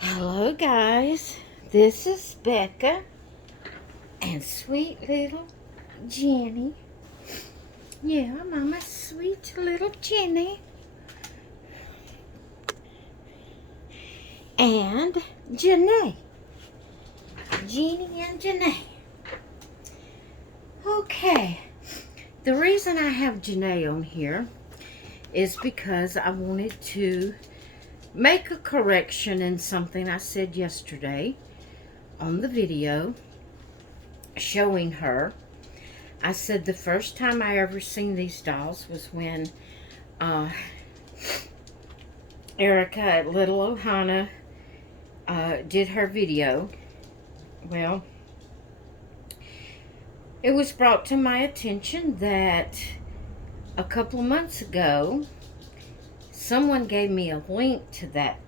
Hello, guys. This is Becca and sweet little Jenny. Yeah, Mama, sweet little Jenny. And Janae. Jenny and Janae. Okay. The reason I have Janae on here is because I wanted to make a correction in something I said yesterday on the video showing her. I said the first time I ever seen these dolls was when Erica at Little Ohana did her video. Well, it was brought to my attention that a couple of months ago someone gave me a link to that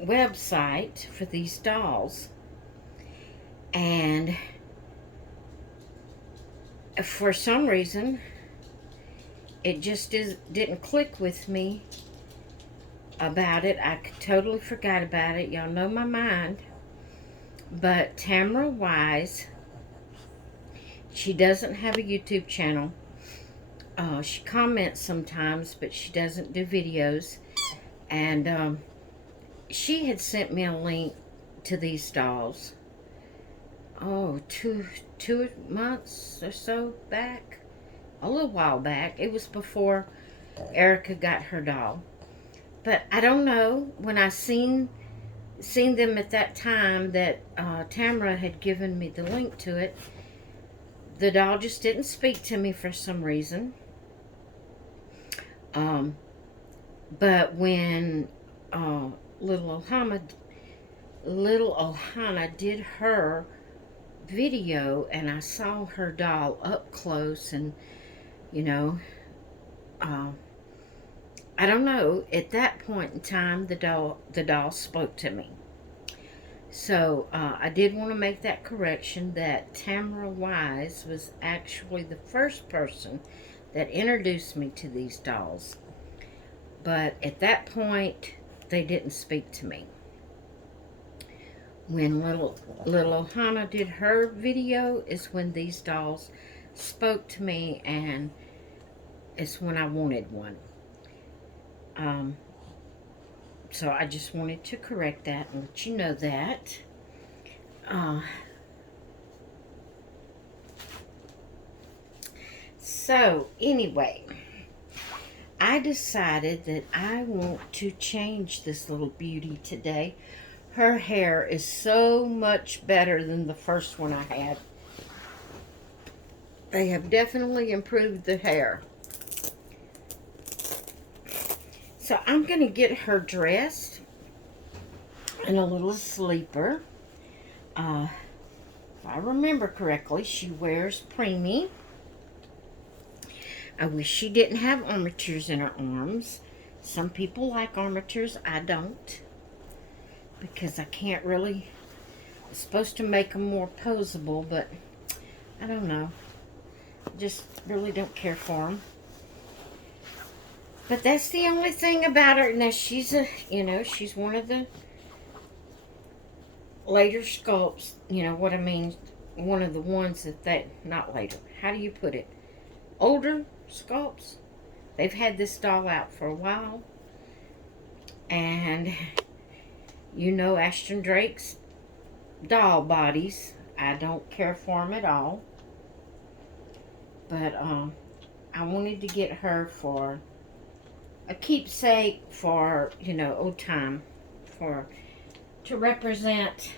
website for these dolls, and for some reason it just didn't click with me about it. I totally forgot about it. Y'all know my mind. But Tamara Wise, she doesn't have a YouTube channel. She comments sometimes, but she doesn't do videos. And she had sent me a link to these dolls. Oh, two months or so back. A little while back. It was before Erica got her doll. But I don't know, when I seen them at that time that Tamara had given me the link to it, the doll just didn't speak to me for some reason. But when Little Ohana did her video and I saw her doll up close, and I don't know, at that point in time the doll spoke to me. So I did want to make that correction, that Tamara Wise was actually the first person that introduced me to these dolls. But at that point, they didn't speak to me. When Little Ohana did her video is when these dolls spoke to me, and it's when I wanted one. So I just wanted to correct that and let you know that. So anyway, I decided that I want to change this little beauty today. Her hair is so much better than the first one I had. They have definitely improved the hair. So I'm going to get her dressed in a little sleeper. If I remember correctly, she wears preemie. I wish she didn't have armatures in her arms. Some people like armatures. I don't. Because I can't really... It's supposed to make them more posable, but I don't know. Just really don't care for them. But that's the only thing about her. Now, she's she's one of the later sculpts. You know what I mean? One of the ones not later. How do you put it? Older sculpts. They've had this doll out for a while. And, Ashton Drake's doll bodies. I don't care for them at all. But, I wanted to get her for a keepsake for, old time, to represent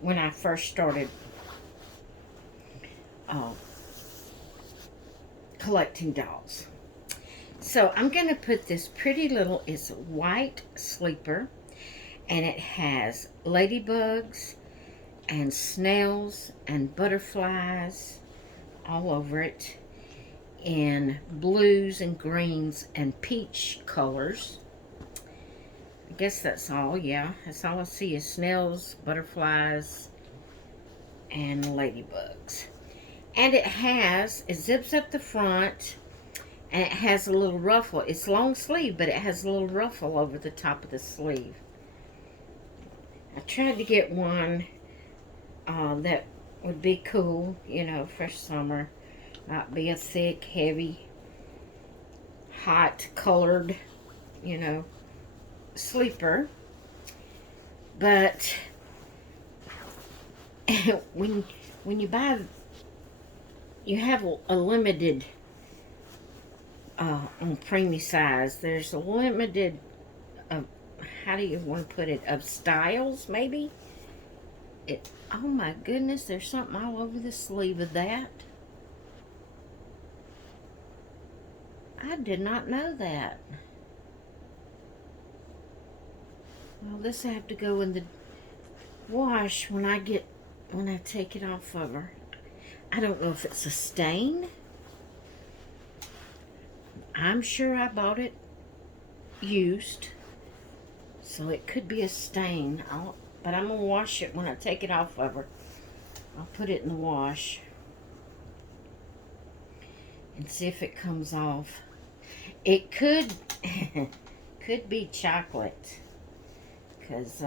when I first started collecting dolls. So I'm going to put this pretty little, it's a white sleeper, and it has ladybugs and snails and butterflies all over it, in blues and greens and peach colors. I guess that's all, yeah. That's all I see is snails, butterflies, and ladybugs. And it zips up the front, and it has a little ruffle. It's long sleeve, but it has a little ruffle over the top of the sleeve. I tried to get one that would be cool, you know, for summer. Not be a thick, heavy, hot, colored, you know, sleeper. But when you buy, you have a limited on preemie size. There's a limited how do you want to put it, of styles maybe. Oh my goodness, there's something all over the sleeve of that. I did not know that. Well, this will have to go in the wash when I take it off of her. I don't know if it's a stain. I'm sure I bought it used, so it could be a stain. But I'm going to wash it when I take it off of her. I'll put it in the wash and see if it comes off. It could could be chocolate, because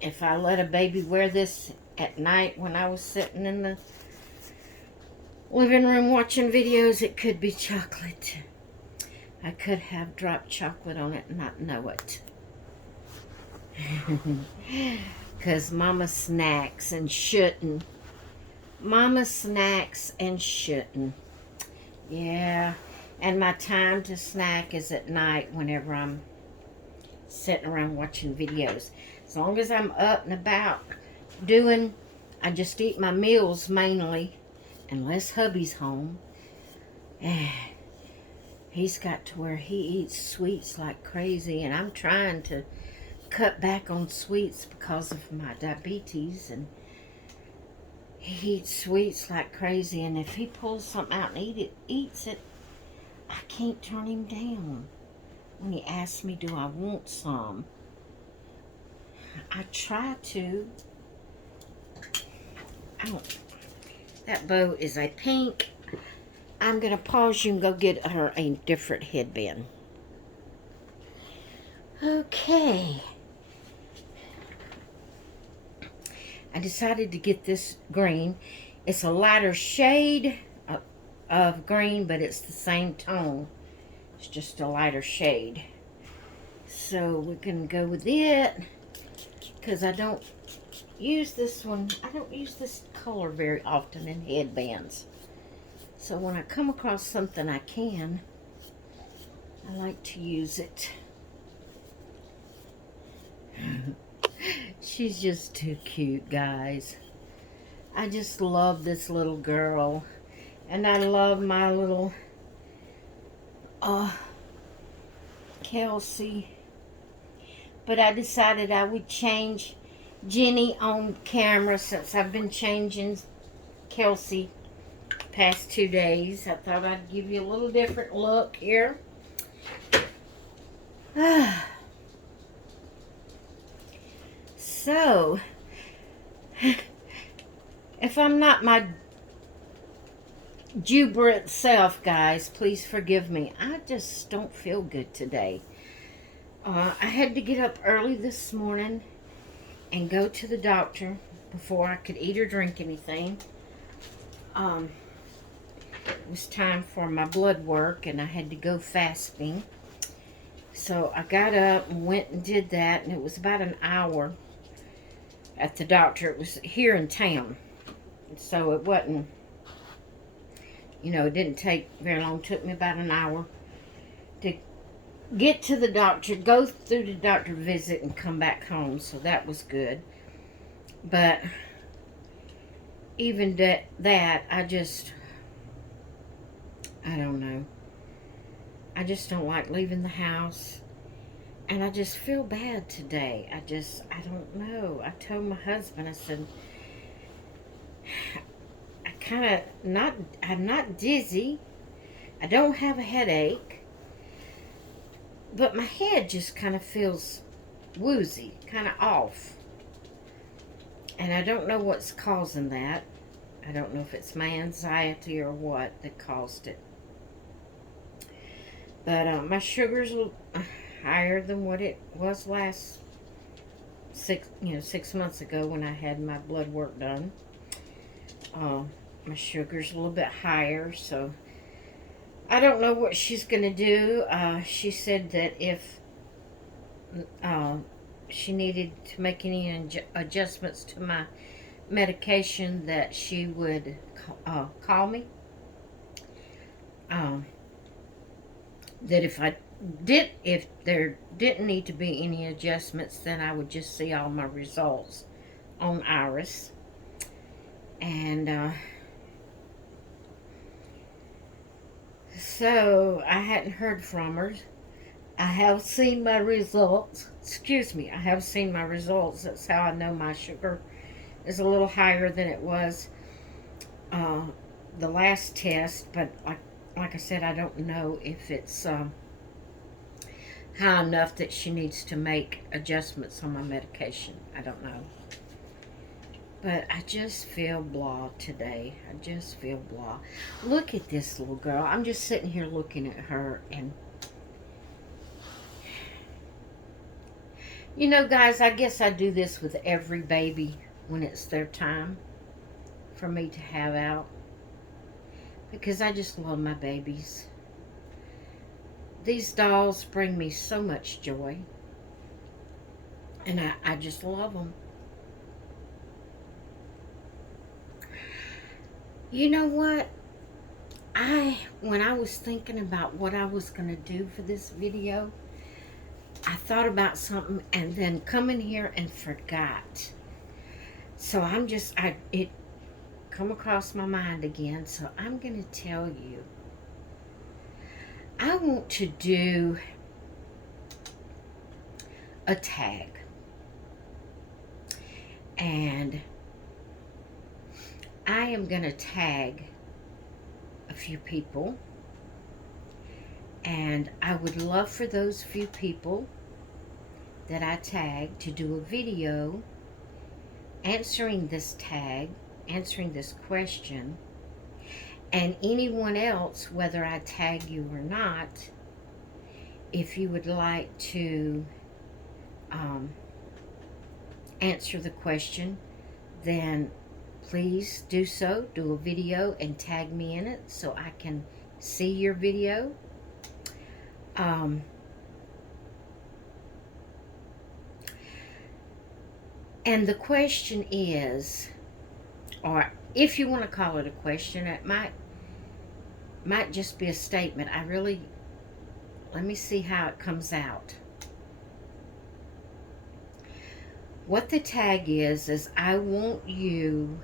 if I let a baby wear this at night when I was sitting in the living room watching videos, it could be chocolate. I could have dropped chocolate on it and not know it. Because Mama snacks and shouldn't. Mama snacks and shouldn't. Yeah. And my time to snack is at night whenever I'm sitting around watching videos. As long as I'm up and about doing, I just eat my meals mainly, unless hubby's home. He's got to where he eats sweets like crazy, and I'm trying to cut back on sweets because of my diabetes, and he eats sweets like crazy, and if he pulls something out and eats it, I can't turn him down. When he asks me, do I want some? I try to. That bow is a pink. I'm going to pause you and go get her a different headband. Okay. I decided to get this green. It's a lighter shade of green, but it's the same tone. It's just a lighter shade. So we're going to go with it, because I don't use this one. I don't use this color very often in headbands. So when I come across something I like to use it. She's just too cute, guys. I just love this little girl. And I love my little Kelsey. But I decided I would change Jenny on camera, since I've been changing Kelsey past 2 days. I thought I'd give you a little different look here. So, if I'm not my jubilant self, guys, please forgive me. I just don't feel good today. I had to get up early this morning and go to the doctor before I could eat or drink anything. It was time for my blood work, and I had to go fasting. So I got up and went and did that, and it was about an hour at the doctor. It was here in town, so it wasn't, you know, it didn't take very long. It took me about an hour to get to the doctor, go through the doctor visit, and come back home. So that was good. But even that I don't know. I just don't like leaving the house. And I just feel bad today. I don't know. I told my husband, I said, I'm not dizzy. I don't have a headache. But my head just kind of feels woozy, kind of off. And I don't know what's causing that. I don't know if it's my anxiety or what that caused it. But my sugar's higher than what it was last 6 months ago when I had my blood work done. My sugar's a little bit higher, so I don't know what she's going to do. She said that if she needed to make any adjustments to my medication, that she would call me. That if there didn't need to be any adjustments, then I would just see all my results on Iris. And so I hadn't heard from her. I have seen my results. Excuse me, I have seen my results. That's how I know my sugar is a little higher than it was the last test. But like I said, I don't know if it's high enough that she needs to make adjustments on my medication. I don't know. But I just feel blah today. I just feel blah. Look at this little girl. I'm just sitting here looking at her, and you know, guys, I guess I do this with every baby when it's their time for me to have out, because I just love my babies. These dolls bring me so much joy, and I just love them. You know what? When I was thinking about what I was going to do for this video, I thought about something and then come in here and forgot. So it come across my mind again, so I'm going to tell you. I want to do a tag. And I am going to tag a few people. And I would love for those few people that I tag to do a video answering this tag, answering this question. And anyone else, whether I tag you or not, if you would like to answer the question, then please do so. Do a video and tag me in it so I can see your video. And the question is, or if you want to call it a question, it might just be a statement. Let me see how it comes out. What the tag is I want you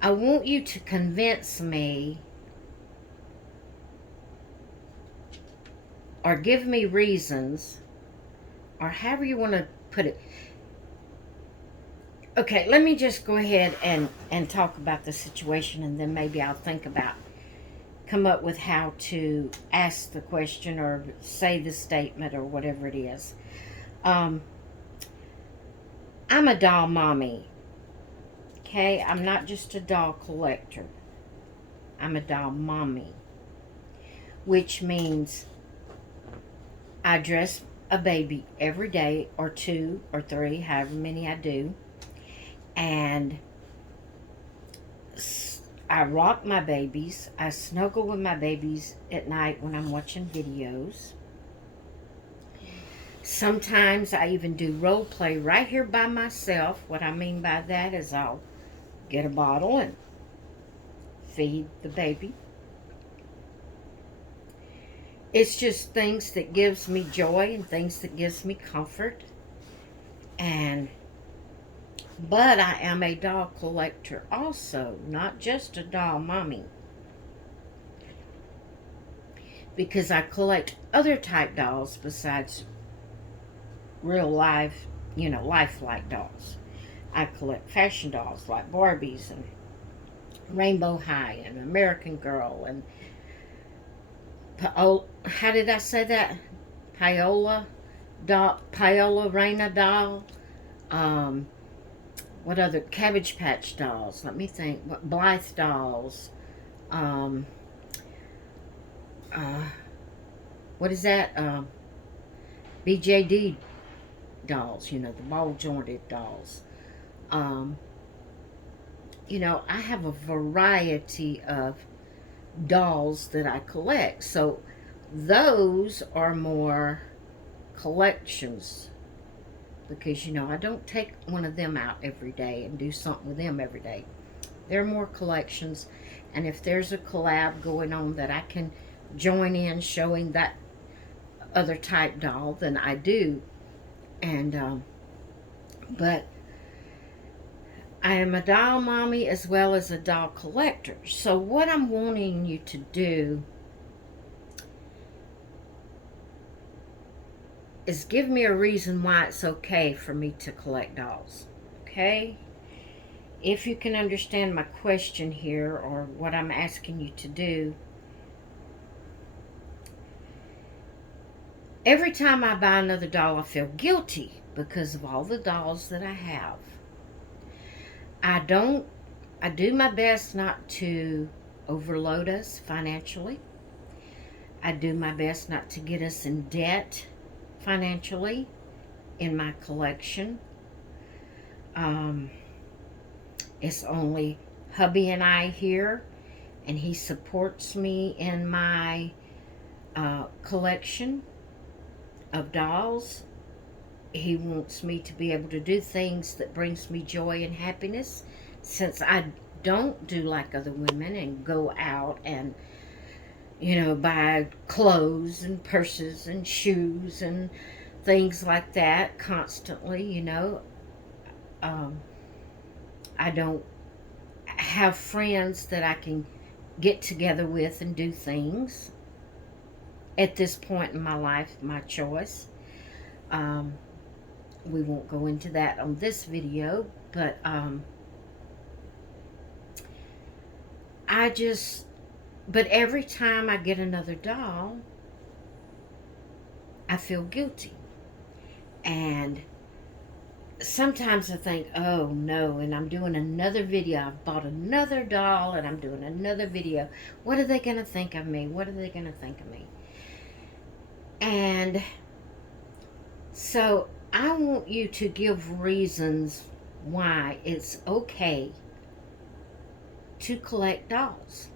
I want you to convince me or give me reasons, or however you want to put it. Okay, let me just go ahead and talk about the situation, and then maybe I'll come up with how to ask the question or say the statement or whatever it is. I'm a doll mommy. Okay, I'm not just a doll collector. I'm a doll mommy, which means I dress a baby every day, or 2 or 3, however many I do. And I rock my babies. I snuggle with my babies at night when I'm watching videos. Sometimes I even do role play right here by myself. What I mean by that is I'll get a bottle and feed the baby. It's just things that gives me joy and things that gives me comfort. But I am a doll collector also, not just a doll mommy. Because I collect other type dolls besides real life, lifelike dolls. I collect fashion dolls like Barbies and Rainbow High and American Girl and how did I say that? Paola Reina doll. What other? Cabbage Patch dolls. Let me think. Blythe dolls. What is that? BJD dolls, you know, the ball jointed dolls. Um, you know, I have a variety of dolls that I collect. So those are more collections because, you know, I don't take one of them out every day and do something with them every day. They're more collections. And if there's a collab going on that I can join in showing that other type doll, then I do. And, but I am a doll mommy as well as a doll collector. So what I'm wanting you to do is give me a reason why it's okay for me to collect dolls. Okay? If you can understand my question here or what I'm asking you to do, every time I buy another doll, I feel guilty because of all the dolls that I have. I do my best not to overload us financially. I do my best not to get us in debt financially in my collection. It's only hubby and I here, and he supports me in my collection of dolls. He wants me to be able to do things that brings me joy and happiness, since I don't do like other women and go out and, you know, buy clothes and purses and shoes and things like that constantly, you know. I don't have friends that I can get together with and do things at this point in my life, my choice. We won't go into that on this video, but but every time I get another doll, I feel guilty. And sometimes I think, oh no, and I'm doing another video. I've bought another doll and I'm doing another video. What are they going to think of me? What are they going to think of me? And so I want you to give reasons why it's okay to collect dolls.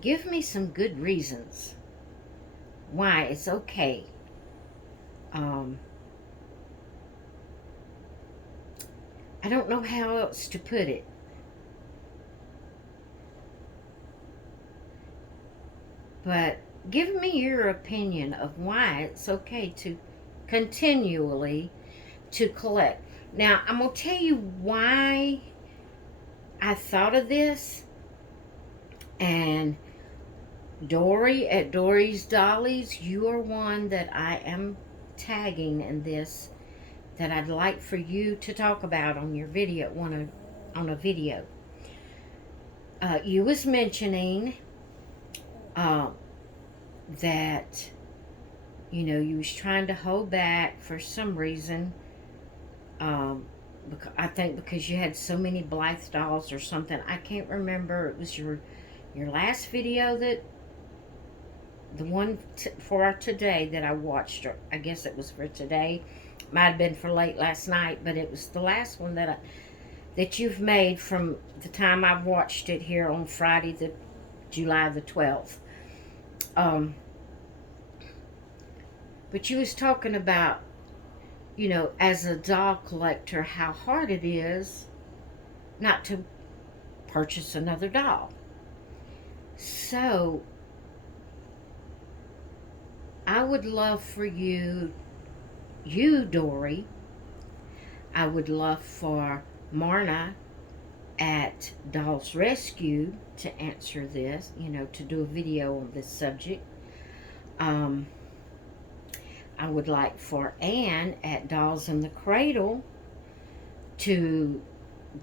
Give me some good reasons why it's okay. I don't know how else to put it. But give me your opinion of why it's okay to continually to collect. Now, I'm going to tell you why I thought of this. And Dory at Dory's Dollies, you are one that I am tagging in this that I'd like for you to talk about on your video, on a video. You was mentioning that, you know, you was trying to hold back for some reason. I think because you had so many Blythe dolls or something. I can't remember. It was your last video, that the one for today that I watched, or I guess it was for today. Might have been for late last night, but it was the last one that you've made from the time I've watched it here on Friday, July the 12th. But you was talking about, you know, as a doll collector, how hard it is not to purchase another doll. So I would love for you, Dory, I would love for Marna at Dolls Rescue to answer this, you know, to do a video on this subject. I would like for Anne at Dolls in the Cradle to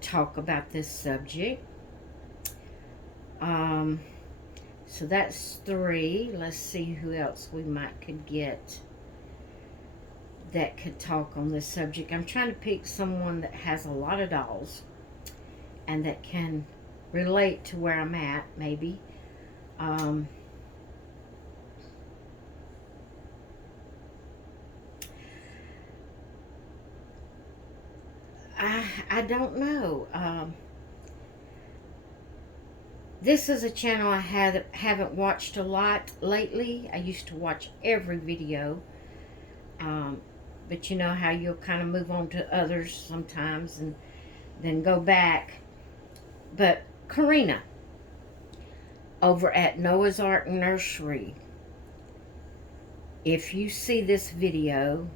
talk about this subject. So that's 3. Let's see who else we could get that could talk on this subject. I'm trying to pick someone that has a lot of dolls and that can relate to where I'm at, maybe. I don't know. This is a channel I haven't watched a lot lately. I used to watch every video. But you know how you'll kind of move on to others sometimes and then go back. But Karina, over at Noah's Ark Nursery, if you see this video,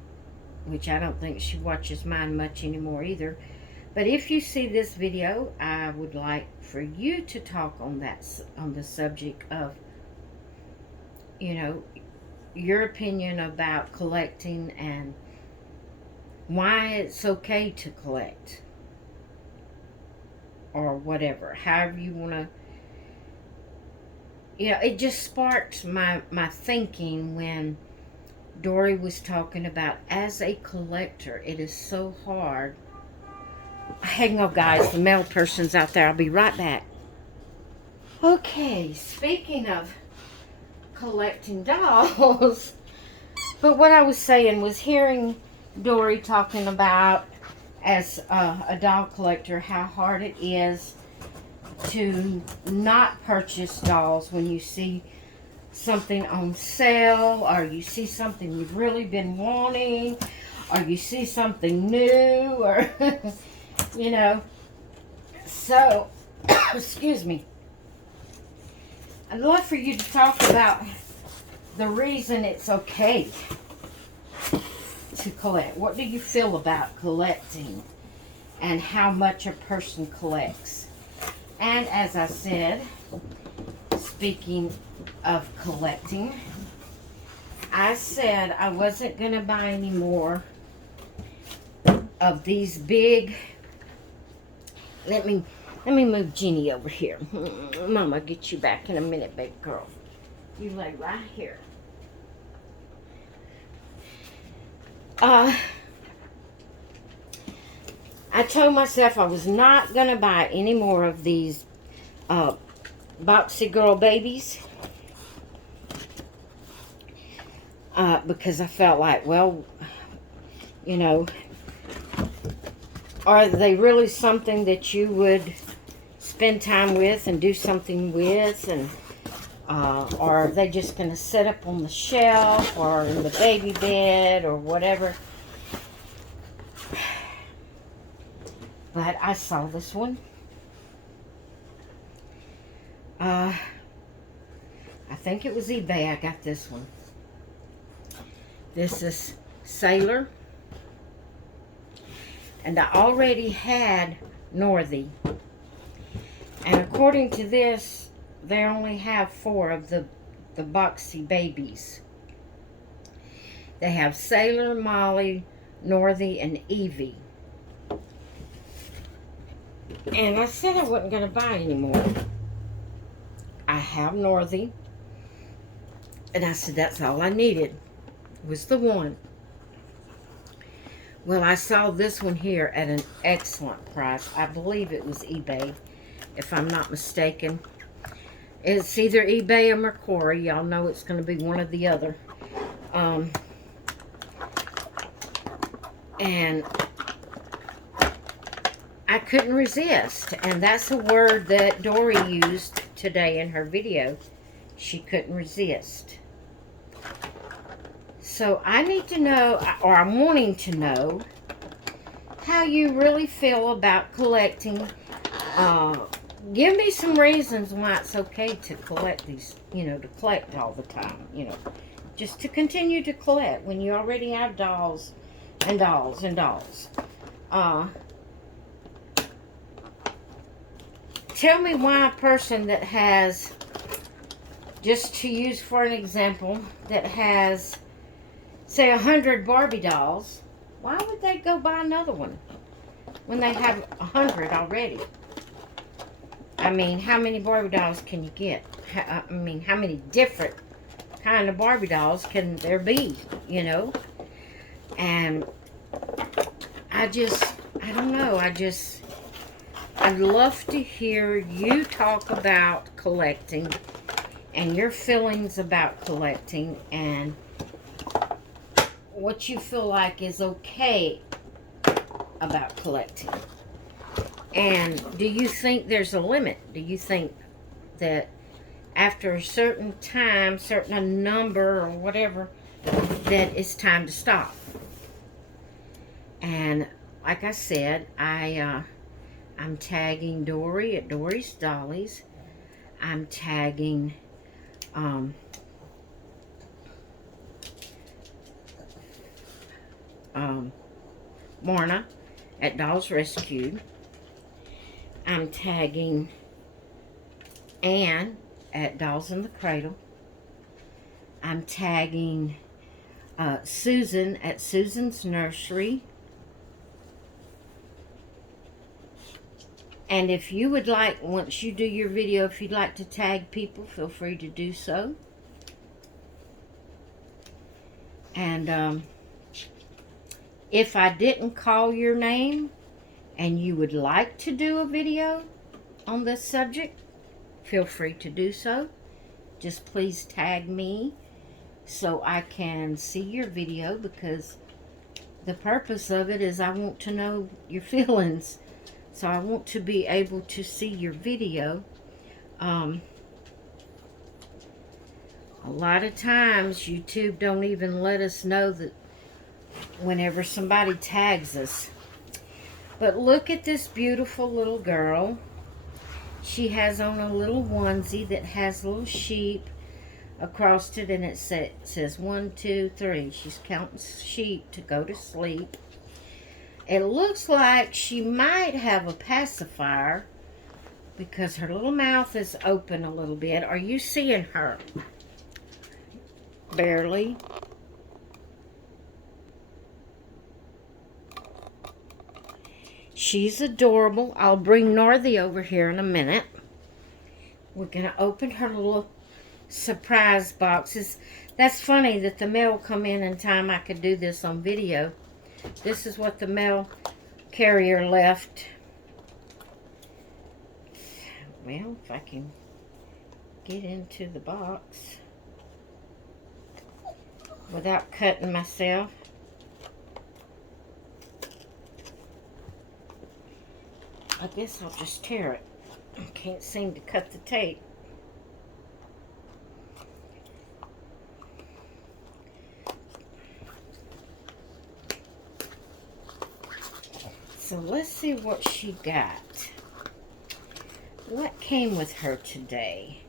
which I don't think she watches mine much anymore either, but if you see this video, I would like for you to talk on the subject of, you know, your opinion about collecting and why it's okay to collect or whatever, however you want to. You know, it just sparked my thinking when Dory was talking about, as a collector, it is so hard. Hang on, guys, the mail person's out there. I'll be right back. Okay, speaking of collecting dolls, but what I was saying was hearing Dory talking about, as a doll collector, how hard it is to not purchase dolls when you see something on sale, or you see something you've really been wanting, or you see something new, or you know. So excuse me, I'd love for you to talk about the reason it's okay to collect. What do you feel about collecting and how much a person collects? And as I said, speaking of collecting, I said I wasn't going to buy any more of these big. Let me move Jeannie over here. Mama, get you back in a minute, baby girl. You lay right here. I told myself I was not going to buy any more of these boxy girl babies. Because I felt like, well, you know, are they really something that you would spend time with and do something with? And or are they just going to sit up on the shelf or in the baby bed or whatever? But I saw this one. I think it was eBay I got this one. This is Sailor. And I already had Northy. And according to this, they only have 4 of the boxy babies. They have Sailor, Molly, Northy, and Evie. And I said I wasn't going to buy anymore. I have Northy. And I said that's all I needed was the one. Well, I saw this one here at an excellent price. I believe it was eBay, if I'm not mistaken. It's either eBay or Mercari. Y'all know it's going to be one or the other. And I couldn't resist. And that's a word that Dory used today in her video. She couldn't resist. So I need to know, or I'm wanting to know, how you really feel about collecting. Give me some reasons why it's okay to collect these, you know, to collect all the time, you know. Just to continue to collect when you already have dolls and dolls and dolls. Tell me why a person that has, just to use for an example, that has, say, 100 Barbie dolls, why would they go buy another one when they have 100 already? I mean, how many Barbie dolls can you get? I mean, how many different kind of Barbie dolls can there be, you know? And I don't know, I'd love to hear you talk about collecting and your feelings about collecting and what you feel like is okay about collecting. And do you think there's a limit? Do you think that after a certain time, certain number or whatever, that it's time to stop? And like I said, I'm tagging Dory at Dory's Dollies. I'm tagging Morna at Dolls Rescued. I'm tagging Ann at Dolls in the Cradle. I'm tagging Susan at Susan's Nursery. And if you would like, once you do your video, if you'd like to tag people, feel free to do so. And if I didn't call your name and you would like to do a video on this subject, feel free to do so. Just please tag me so I can see your video, because the purpose of it is I want to know your feelings. So I want to be able to see your video. A lot of times YouTube don't even let us know that whenever somebody tags us. But look at this beautiful little girl. She has on a little onesie that has little sheep across it, and it says 1, 2, 3. She's counting sheep to go to sleep. It looks like she might have a pacifier because her little mouth is open a little bit. Are you seeing her? Barely. She's adorable. I'll bring Northy over here in a minute. We're going to open her little surprise boxes. That's funny that the mail come in time I could do this on video. This is what the mail carrier left. Well, if I can get into the box without cutting myself. I guess I'll just tear it. I can't seem to cut the tape. So let's see what she got. What came with her today?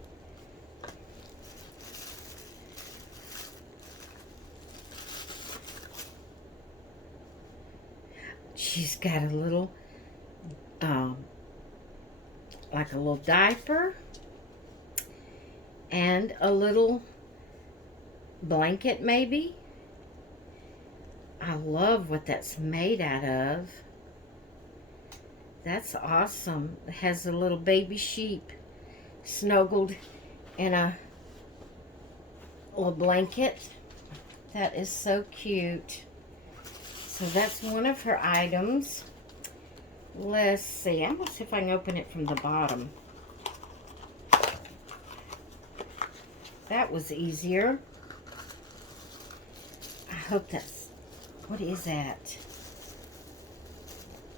She's got a little, like a little diaper and a little blanket maybe. I love what that's made out of. That's awesome. It has a little baby sheep snuggled in a little blanket. That is so cute. So that's one of her items. Let's see. I'm going to see if I can open it from the bottom. That was easier. I hope that's... What is that?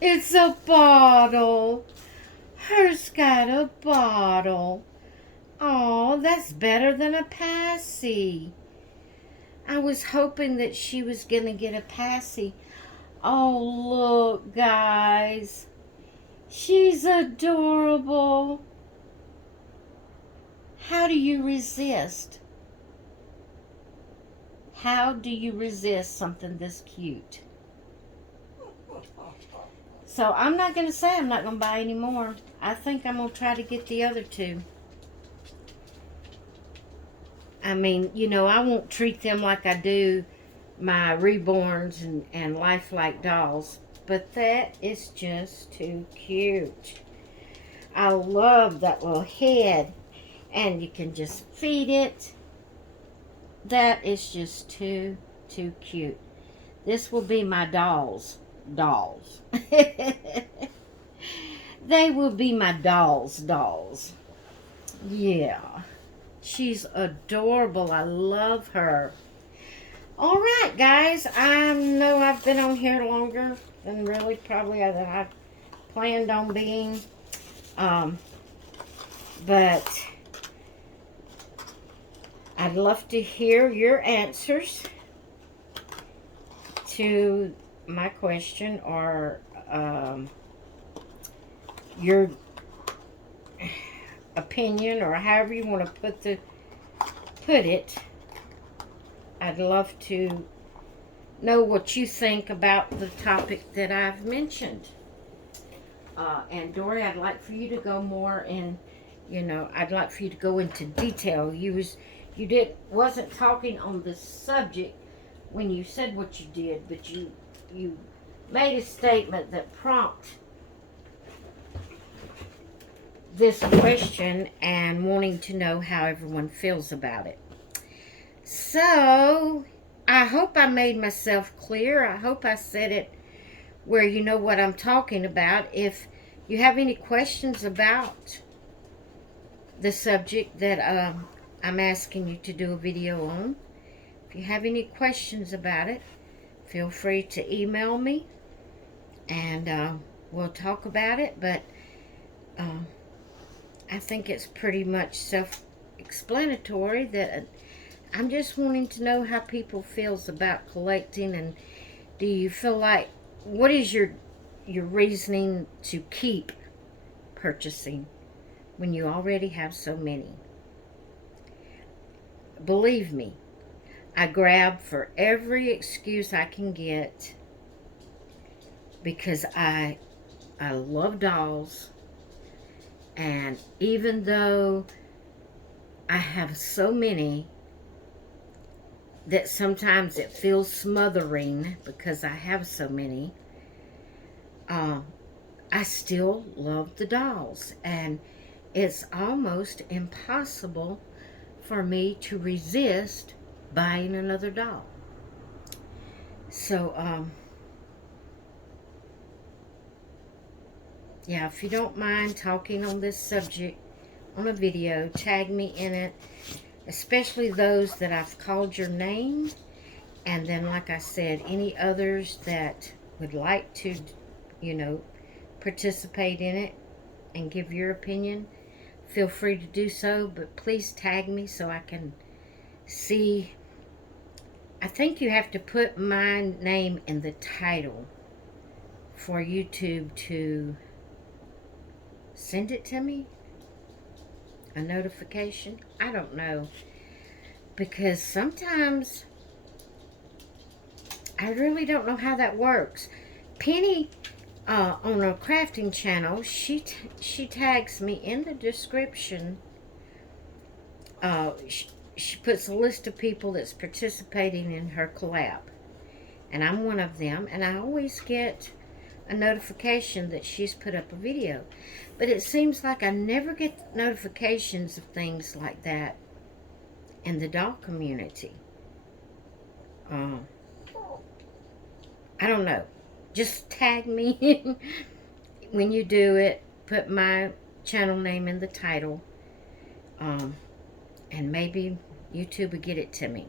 It's a bottle. Her's got a bottle. Oh, that's better than a passy. I was hoping that she was going to get a passy. Oh, look, guys. She's adorable. How do you resist? How do you resist something this cute? So I'm not going to say I'm not going to buy any more. I think I'm going to try to get the other two. I mean, you know, I won't treat them like I do my reborns and lifelike dolls. But that is just too cute. I love that little head. And you can just feed it. That is just too cute. This will be my dolls. They will be my dolls. Yeah. She's adorable. I love her. All right, guys. I know I've been on here longer than really probably that I've planned on being. But I'd love to hear your answers to my question, or your opinion, or however you want to put it. I'd love to know what you think about the topic that I've mentioned. And Dory, I'd like for you to go more in, I'd like for you to go into detail. You wasn't talking on the subject when you said what you did, but you made a statement that prompted this question and wanting to know how everyone feels about it. So, I hope I made myself clear. I hope I said it where you know what I'm talking about. If you have any questions about the subject that I'm asking you to do a video on, if you have any questions about it, feel free to email me, and we'll talk about it. But I think it's pretty much self-explanatory that I'm just wanting to know how people feels about collecting, and do you feel like, what is your reasoning to keep purchasing when you already have so many? Believe me, I grab for every excuse I can get because I love dolls. And even though I have so many that sometimes it feels smothering because I have so many, I still love the dolls. And it's almost impossible for me to resist buying another doll. So, yeah, if you don't mind talking on this subject on a video, tag me in it, especially those that I've called your name. And then, like I said, any others that would like to, participate in it and give your opinion, feel free to do so. But please tag me so I can see. I think you have to put my name in the title for YouTube to send it to me, a notification. I don't know, because sometimes I really don't know how that works. Penny on a crafting channel, she tags me in the description. She puts a list of people that's participating in her collab, and I'm one of them, and I always get a notification that she's put up a video. But it seems like I never get notifications of things like that in the doll community. I don't know. Just tag me when you do it. Put my channel name in the title. And maybe YouTube will get it to me.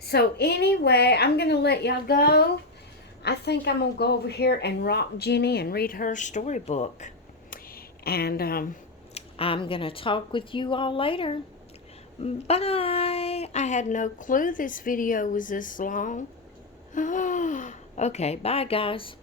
So anyway, I'm going to let y'all go. I think I'm going to go over here and rock Jenny and read her storybook. And I'm going to talk with you all later. Bye. I had no clue this video was this long. Okay, bye guys.